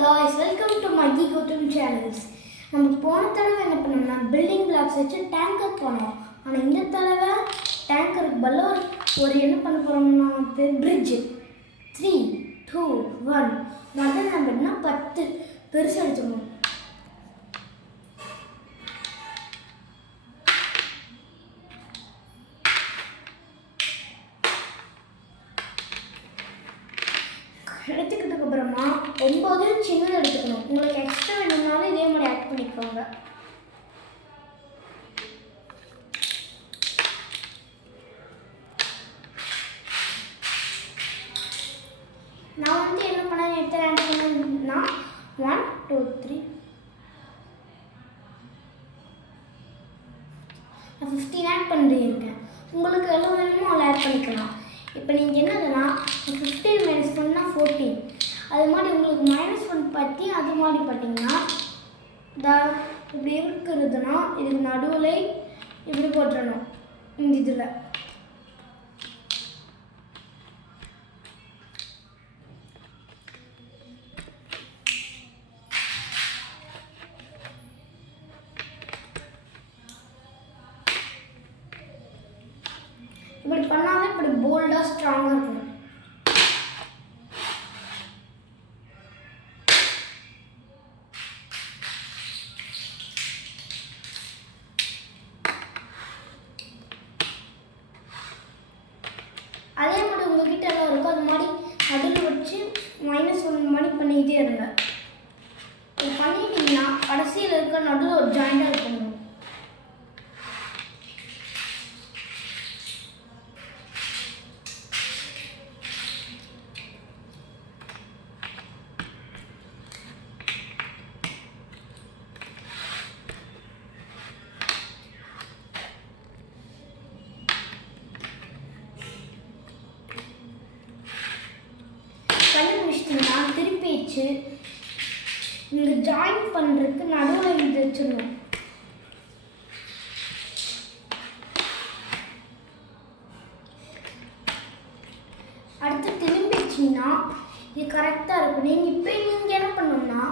guys, welcome to Maggie Gotham channels. நம்ம போன தடவை என்ன பண்ணோம்னா பில்டிங் பிளாக்ஸ் வச்சு டேங்கர் போனோம். ஆனால் இந்த தடவை டேங்கருக்கு பதிலாக ஒரு என்ன பண்ண போகிறோம்னா பிரிட்ஜ் 3, 2, 1 முதல் நம்பர்னா 10 பெருசு எடுத்துக்கணும். எடுத்துக்கிட்டதுக்கு அப்புறமா 9 சின்னது எடுத்துக்கணும். உங்களுக்கு எக்ஸ்ட்ரா வேணும்னாலும் இதே மாதிரி ஆட் பண்ணிக்கோங்க. நான் வந்து என்ன பண்ணேன் எத்தனை ஆட் பண்ணேன்னா 1, 2, 3 15 ஆட் பண்ணிருக்கேன். உங்களுக்கு எவ்வளோ வேணுமோ அவ்வளோ ஆட் பண்ணிக்கலாம். இப்போ நீங்கள் என்னதுன்னா 15 - 1 - 14. அது மாதிரி உங்களுக்கு -1 பற்றி அது மாதிரி பார்த்தீங்கன்னா இப்படி இருக்கிறதுனா இதுக்கு நடுவில் இப்படி போட்டுடணும். இந்த இதில் இப்படி பண்ணாலே இப்படி போல்டாக ஸ்ட்ராங்காக இருக்கும். அதே மாதிரி உங்ககிட்ட எல்லாம் இருக்கும். அது மாதிரி அதில் வச்சு -1 மாதிரி பண்ணிக்கிட்டே இருங்க. இது பண்ணிட்டீங்கன்னா கடைசியில் இருக்க நடுவில் ஒரு ஜாயிண்டாக இருக்கணும். முடிச்சிட்டிங்கன்னா திருப்பி வச்சு இங்கே ஜாயின் பண்ணுறதுக்கு நடுவில் இது வச்சிடணும். அடுத்து திரும்பி வச்சிங்கன்னா இது கரெக்டாக இருக்கும். நீங்கள் என்ன பண்ணணும்னா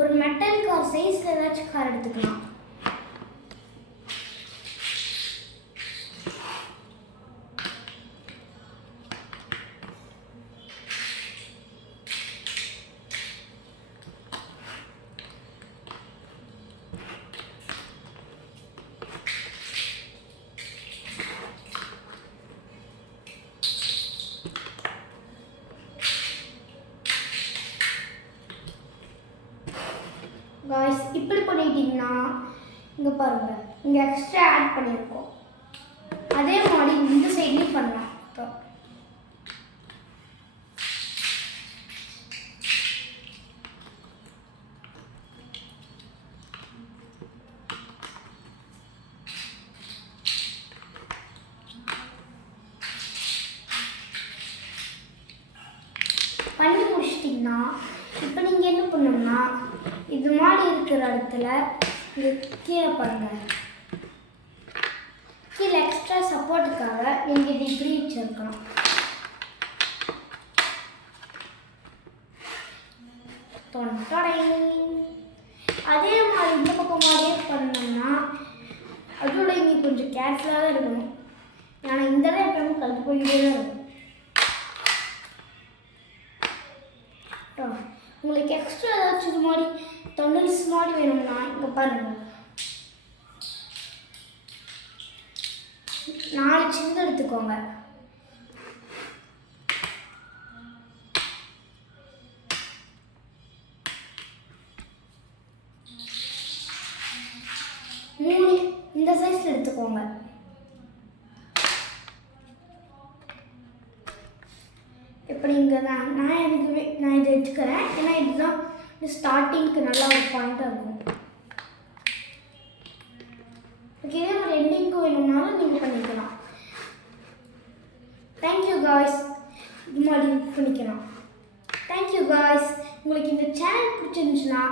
ஒரு மெட்டல் கார் சைஸில் ஏதாச்சும் கார் எடுத்துக்கலாம். காய்ஸ் இப்படி பண்ணிட்டீங்கன்னா இங்கே பாருங்கள், இங்கே எக்ஸ்ட்ரா ஆட் பண்ணியிருக்கோம். அதே மாதிரி இந்த சைட்லேயும் பண்ணலாம். இப்போ பண்ணி முடிச்சிட்டிங்கன்னா இப்போ நீங்கள் என்ன பண்ணணும்னா இது மாதிரி இருக்கிற இடத்துல இது கீழே பாருங்கள், கீழே எக்ஸ்ட்ரா சப்போர்ட்டுக்காக நீங்கள் இது இப்படி வச்சுருக்கலாம். அதே மாதிரி இந்த பக்கம் மாதிரியே பண்ணோம்னா அதோட இங்கே கொஞ்சம் கேர்ஃபுல்லாக தான் இருக்கணும். ஏன்னா இந்த இடம் எப்பவுமே கலந்து போயிட்டே தான் இருக்கும். உங்களுக்கு எக்ஸ்ட்ரா ஏதாச்சும் இது மாதிரி டனல்ஸ் மாதிரி வேணும்னா இங்கே பாருங்கள், 4 சின்ன எடுத்துக்கோங்க. மூணு இந்த சைஸில் எடுத்துக்கோங்க. இப்படி இங்கே தான் நான் இதை எடுத்துக்கிறேன். ஏன்னா இதுதான் ஸ்டார்டிங்க்கு நல்லா ஒரு பாயிண்டாக இருக்கும். ஓகே, இதே மாதிரி எண்டிங்க்கு வேணும்னாலும் நீங்கள் பண்ணிக்கலாம். Thank you guys. இது மாதிரி பண்ணிக்கலாம். Thank you guys. உங்களுக்கு இந்த சேனல் பிடிச்சிருந்துச்சுன்னா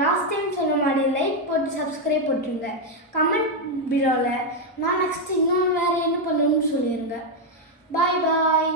லாஸ்ட் டைம் சொன்ன மாதிரி லைக் போட்டு சப்ஸ்கிரைப் போட்டுருங்க. கமெண்ட் பிலோவில் நான் நெக்ஸ்ட் இன்னொன்று வேறு என்ன பண்ணணும்னு சொல்லிடுங்க. பாய் பாய்.